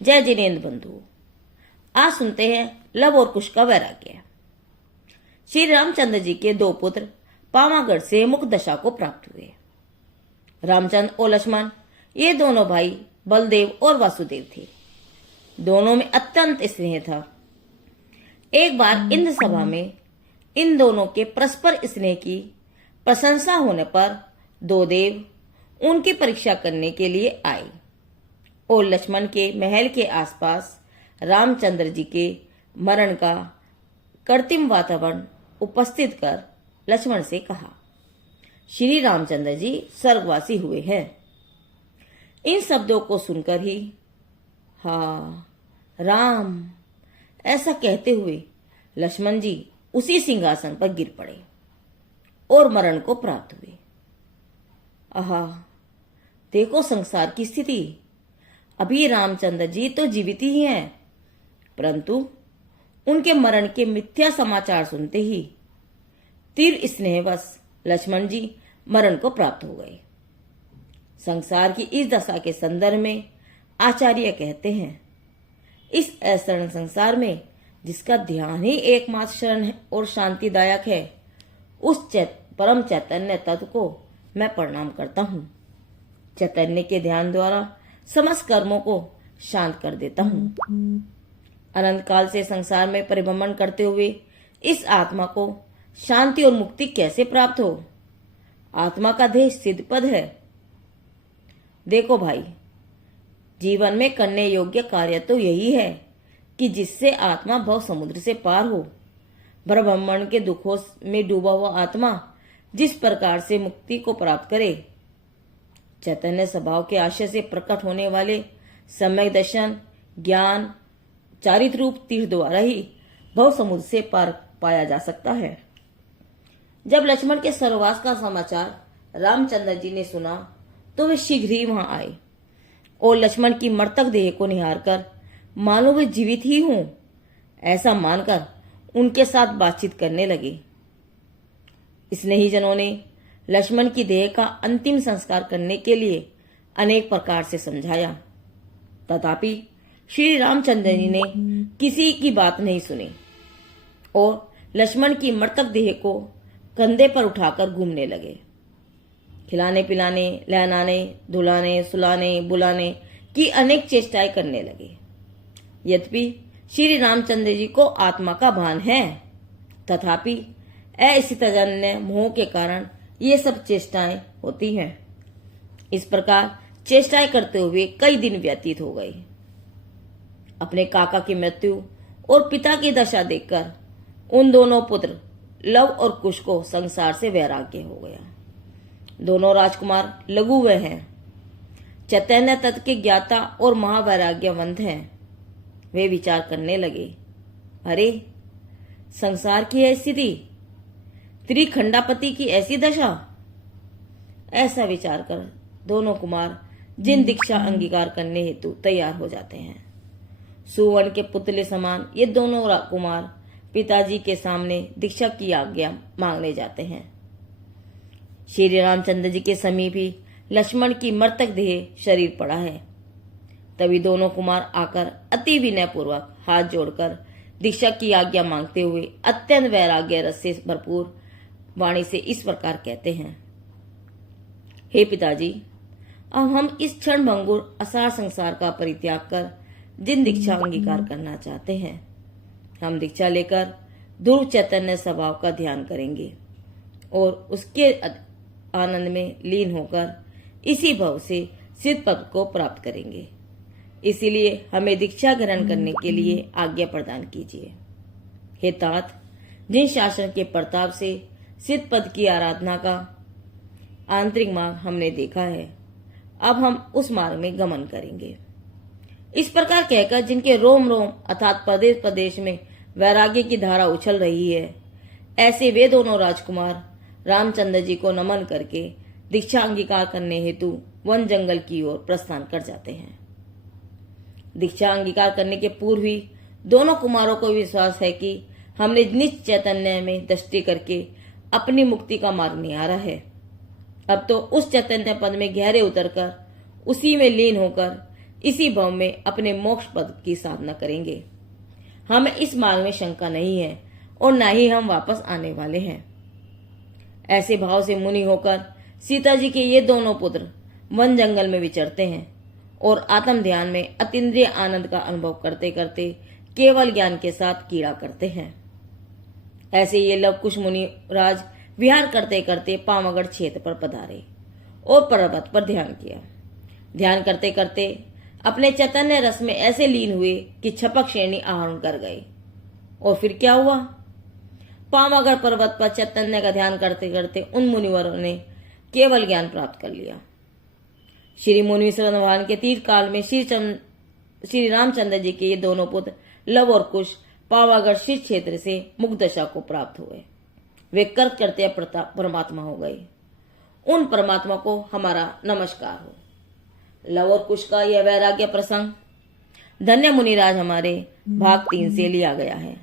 जय जिनेन्द्र बंधु। आज सुनते हैं लव और कुश का वैराग्य। श्री रामचंद्र जी के दो पुत्र पावागढ़ से मुख दशा को प्राप्त हुए। रामचंद्र और लक्ष्मण ये दोनों भाई बलदेव और वासुदेव थे। दोनों में अत्यंत स्नेह था। एक बार इंद्र सभा में इन दोनों के परस्पर स्नेह की प्रशंसा होने पर दो देव उनकी परीक्षा करने के लिए आए और लक्ष्मण के महल के आसपास रामचंद्र जी के मरण का कृत्रिम वातावरण उपस्थित कर लक्ष्मण से कहा, श्री रामचंद्र जी स्वर्गवासी हुए हैं। इन शब्दों को सुनकर ही हा राम ऐसा कहते हुए लक्ष्मण जी उसी सिंहासन पर गिर पड़े और मरण को प्राप्त हुए। आहा, देखो संसार की स्थिति। अभी रामचंद्र जी तो जीवित ही हैं, परंतु उनके मरण के मिथ्या समाचार सुनते ही तीव्र स्नेहवश लक्ष्मण जी मरण को प्राप्त हो गए। संसार की इस दशा के संदर्भ में आचार्य कहते हैं, इस अशरण संसार में जिसका ध्यान ही एकमात्र शरण और शांतिदायक है, उस परम चैतन्य तत्व को मैं प्रणाम करता हूँ। चैतन्य के ध्यान द्वारा समस्त कर्मों को शांत कर देता हूँ। अनंत काल से संसार में परिभ्रमण करते हुए इस आत्मा को शांति और मुक्ति कैसे प्राप्त हो? आत्मा का देह सिद्ध पद है। देखो भाई, जीवन में करने योग्य कार्य तो यही है कि जिससे आत्मा भव समुद्र से पार हो। ब्रह्मांड के दुखों में डूबा हुआ आत्मा जिस प्रकार से मुक्ति को प्राप्त करे, चैतन्य स्वभाव के आशय से प्रकट होने वाले सम्यक दर्शन, ज्ञान, चारित्र रूप तीर्थ द्वारा ही भव समुद्र से पार पाया जा सकता है। जब लक्ष्मण के स्वर्गवास का समाचार रामचंद्र जी ने सुना तो वे शीघ्र ही वहां आए और लक्ष्मण की मृतक देह को निहार कर मानो वे जीवित ही हों ऐसा मानकर उनके साथ बातचीत करने लगे। स्नेहीजनों ने लक्ष्मण की देह का अंतिम संस्कार करने के लिए अनेक प्रकार से समझाया, तथापि श्री रामचंद्र जी ने किसी की बात नहीं सुनी और लक्ष्मण की मृतक देह को कंधे पर उठाकर घूमने लगे। खिलाने पिलाने, लहनाने, धुलाने, सुलाने, बुलाने की अनेक चेष्टाएं करने लगे। यद्यपि श्री रामचंद्र जी को आत्मा का भान है, तथापि अस्थितजन्य मोह के कारण ये सब चेष्टाएं होती हैं। इस प्रकार चेष्टाएं करते हुए कई दिन व्यतीत हो गए। अपने काका की मृत्यु और पिता की दशा देखकर उन दोनों पुत्र लव और कुश को संसार से वैराग्य हो गया। दोनों राजकुमार लघु व हैं, चैतन्य तत्व के ज्ञाता और महावैराग्यवंत हैं। वे विचार करने लगे, अरे संसार की है स्थिति, त्रिखंडापति की ऐसी दशा। ऐसा विचार कर दोनों कुमार जिन दीक्षा अंगीकार करने हेतु तैयार हो जाते हैं। सुवर्ण के पुतले समान ये दोनों कुमार पिताजी के सामने दीक्षा की आज्ञा मांगने जाते हैं। श्री रामचंद्र जी के समीप ही लक्ष्मण की मृतक देह शरीर पड़ा है। तभी दोनों कुमार आकर अति विनय पूर्वक हाथ जोड़कर दीक्षा की आज्ञा मांगते हुए अत्यंत वैराग्य रस से भरपूर वाणी से इस प्रकार कहते हैं, हे पिताजी, अब हम इस क्षण भंगुर असार संसार का परित्याग कर जिन दीक्षा अंगीकार करना चाहते हैं, हम दीक्षा लेकर ध्रुव चैतन्य स्वभाव का ध्यान करेंगे और उसके आनंद में लीन होकर इसी भव से सिद्ध पद को प्राप्त करेंगे। इसीलिए हमें दीक्षा ग्रहण करने के लिए आज्ञा प्रदान कीजिए। हे तात, जिन शासन के प्रताप से सिद्ध पद की आराधना का आंतरिक मार्ग हमने देखा है, अब हम उस मार्ग में गमन करेंगे। इस प्रकार कहकर जिनके रोम रोम अर्थात प्रदेश प्रदेश में वैराग्य की धारा उछल रही है, ऐसे वे दोनों राजकुमार रामचंद्र जी को नमन करके दीक्षा अंगीकार करने हेतु वन जंगल की ओर प्रस्थान कर जाते हैं। दीक्षा अंगीकार करने के पूर्व ही दोनों कुमारों को विश्वास है कि हमने निज चैतन्य में दृष्टि करके अपनी मुक्ति का मार्ग निहारा है। अब तो उस चैतन्य पद में गहरे उतरकर उसी में लीन होकर इसी भव में अपने मोक्ष पद की साधना करेंगे। हमें इस मार्ग में शंका नहीं है और न ही हम वापस आने वाले हैं। ऐसे भाव से मुनि होकर सीता जी के ये दोनों पुत्र वन जंगल में विचरते हैं और आत्म ध्यान में अतीन्द्रिय आनंद का अनुभव करते करते केवल ज्ञान के साथ कीड़ा करते हैं। ऐसे ये लव कुश मुनि राज विहार करते करते पावागढ़ क्षेत्र पर पधारे और पर्वत पर ध्यान किया। ध्यान करते करते अपने चैतन्य रस में ऐसे लीन हुए कि छपक श्रेणी आहरण कर गए। और फिर क्या हुआ? पावागढ़ पर्वत पर चैतन्य का ध्यान करते करते उन मुनिवरों ने केवल ज्ञान प्राप्त कर लिया। श्री मुनीश्वर भगवान के तीर्थ काल में श्री रामचंद्र जी के ये दोनों पुत्र लव और कुश पावागढ़ शीर्ष क्षेत्र से मुक्त दशा को प्राप्त हुए। वे कर्त करते परमात्मा हो गए। उन परमात्मा को हमारा नमस्कार हो। लव और कुश का यह वैराग्य प्रसंग धन्य मुनिराज हमारे भाग 3 से लिया गया है।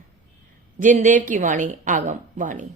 जिनदेव की वाणी आगम वाणी।